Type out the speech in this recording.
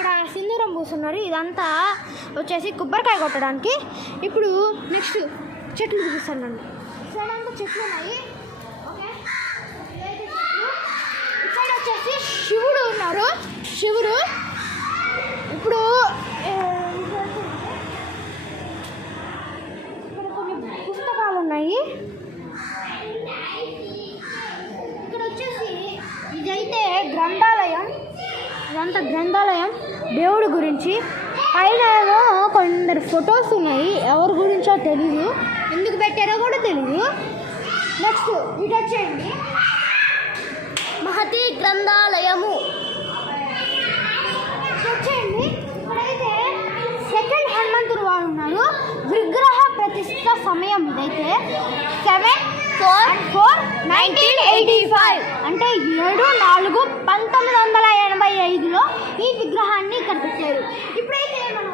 ఇక్కడ సింధూరం పూస్తున్నారు. ఇదంతా వచ్చేసి కొబ్బరికాయ కొట్టడానికి. ఇప్పుడు నెక్స్ట్ చెట్లు చూపిస్తాను. సైడ్ అంతా చెట్లు ఉన్నాయి. ఓకే, సైడ్ వచ్చేసి శివుడు ఉన్నారు. శివుడు ఇప్పుడు ఇక్కడ కొన్ని పుస్తకాలు ఉన్నాయి. ఇక్కడ వచ్చేసి ఇదైతే గ్రంథాలయం. ఇదంతా గ్రంథాలయం దేవుడి గురించి. పైన కొందరు ఫొటోస్ ఉన్నాయి. ఎవరి గురించో తెలీదు, ఎందుకు పెట్టారో కూడా తెలీదు. నెక్స్ట్ ఇటు వచ్చేయండి, మహతి గ్రంథాలయము వచ్చేయండి. ఇక్కడైతే సెకండ్ హనుమంతుడు వారు ఉన్నారు. విగ్రహ ప్రతిష్ట సమయం ఇదైతే 7/4/1985 అంటే 7/4/1985లో ఈ విగ్రహాన్ని ఇక్కడ పెట్టారు. ఇప్పుడైతే మనం